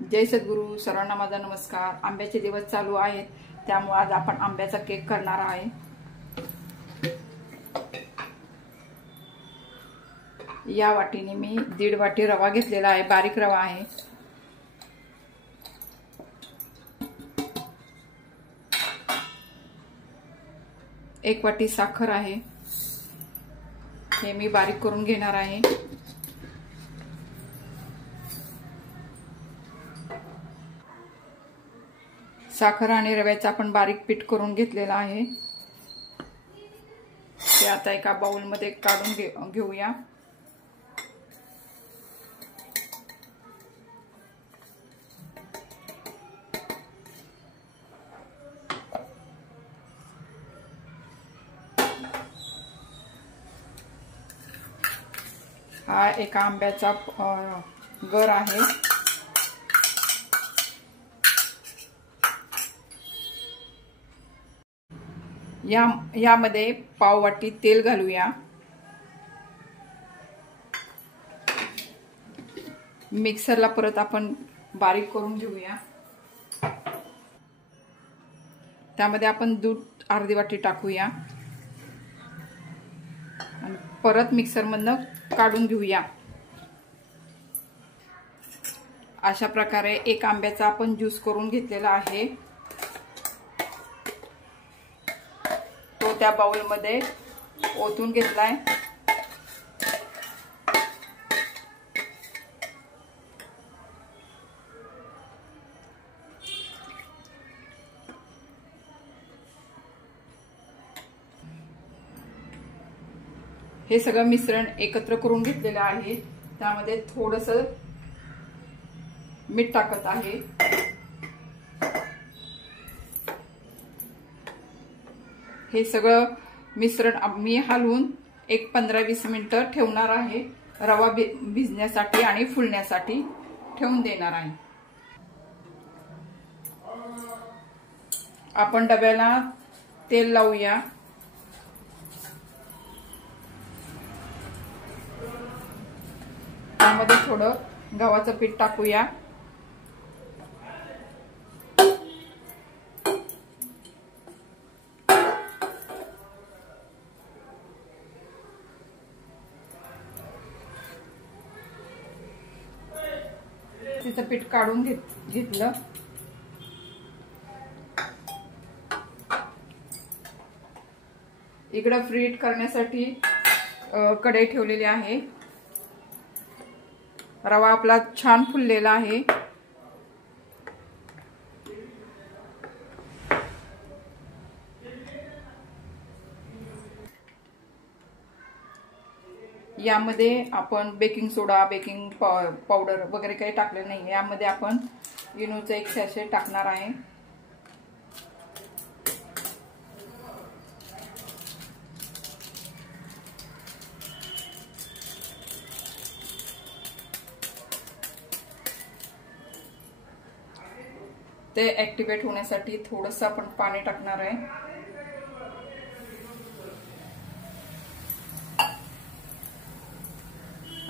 जय सद्गुरू. सर्वांना माझा नमस्कार. आंब्याचे दिवस चालू आहेत, त्यामुळे आज आपण आंब्याचा केक करणार आहे. या वाटीने मी 1.5 वाटी रवा घेतलेला आहे, बारीक रवा आहे. एक वाटी साखर आहे, हे मी बारीक करून घेणार आहे. साखर आणि रव्याचा आपण बारीक पीठ करून घेतलेला आहे. ते आता एका बाउल मध्ये काढून घेऊया. हा एका आंब्याचा गर आहे. यामध्ये पाव वाटी तेल घालूया. मिक्सरला परत आपण बारीक करून घेऊया. त्यामध्ये आपण दूध अर्धी वाटी टाकूया आणि परत मिक्सर मधनं काढून घेऊया. अशा प्रकारे एक आंब्याचा आपण ज्यूस करून घेतलेला आहे. तो त्या बाउल मध्ये ओतून घेतलाय. हे सगळं मिश्रण एकत्र करून घेतलेलं आहे. त्यामध्ये थोडंसं मीठ टाकत आहे. हे सगळं मिश्रण मी हलवून एक 15-20 मिनिटं ठेवणार आहे. रवा भिजण्यासाठी आणि फुलण्यासाठी ठेवून देणार आहे. आपण डब्याला तेल लावूया. त्यामध्ये थोडं गव्हाचं पीठ टाकूया. तिचं पीठ काढून घेतलं. इकडं फ्रीट करण्यासाठी कढई ठेवलेली आहे. रवा आपला छान फुललेला आहे. यामध्ये आपण बेकिंग सोडा, बेकिंग पावडर वगैरे काही टाकले नाही. यामध्ये आपण इनोचा एक सॅशे टाकणार आहे. ते ऍक्टिव्हेट होण्यासाठी थोडंसं आपण पाणी टाकणार आहे.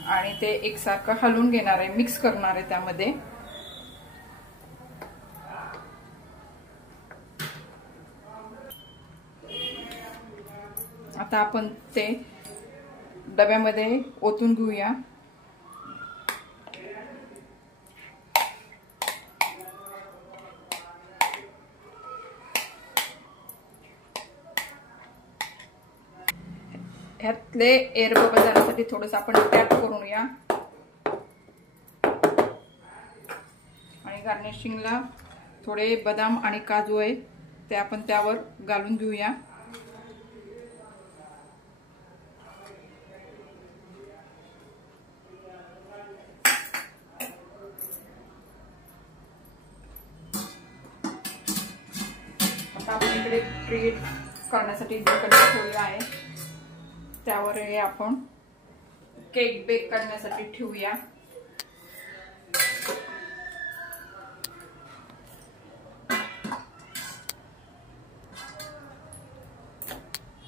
आणि ते एकसारखं हलवून घेणार आहे, मिक्स करणार आहे त्यामध्ये. आता आपण ते डब्यामध्ये ओतून घेऊया. ह्यातले एअर बबल जाण्यासाठी थोडंसं आपण टॅप करूया. आणि गार्निशिंगला थोडे बदाम आणि काजू आहे, ते आपण त्यावर घालून घेऊया. आता आपण इकडे क्रिएट करण्यासाठी जे कढई ठेवली आहे त्यावर हे आपण केक बेक करण्यासाठी ठेवूया.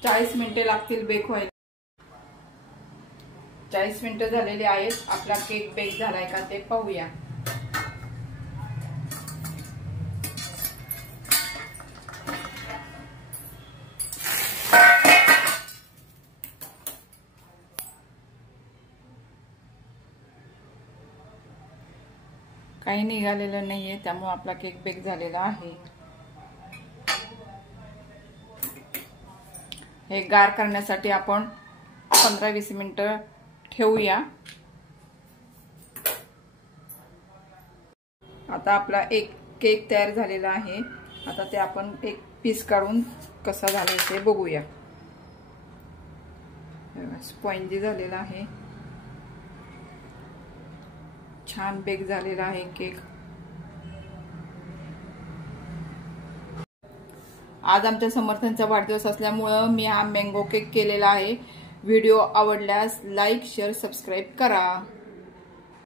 चाळीस मिनिटे लागतील बेक व्हायला. 40 मिनिटं झालेली आहेत. आपला केक बेक झालाय का ते पाहूया. काही निघालेलं नाहीये, त्यामुळे आपला केक बेक झालेला आहे। हे गार करण्यासाठी आपण 15-20 मिनिटं ठेवूया। आता आपला एक केक तयार झालेला आहे। आता ते आपण एक पीस काढून कसा झालाय ते बघूया। स्पॉन्जी झालेला आहे, छान बेक झालेला आहे केक। आज आमच्या समर्थांचा वाढदिवस असल्यामुळे मी हा मँगो केक केलेला आहे। व्हिडिओ आवडल्यास लाईक, शेअर, सबस्क्राईब करा।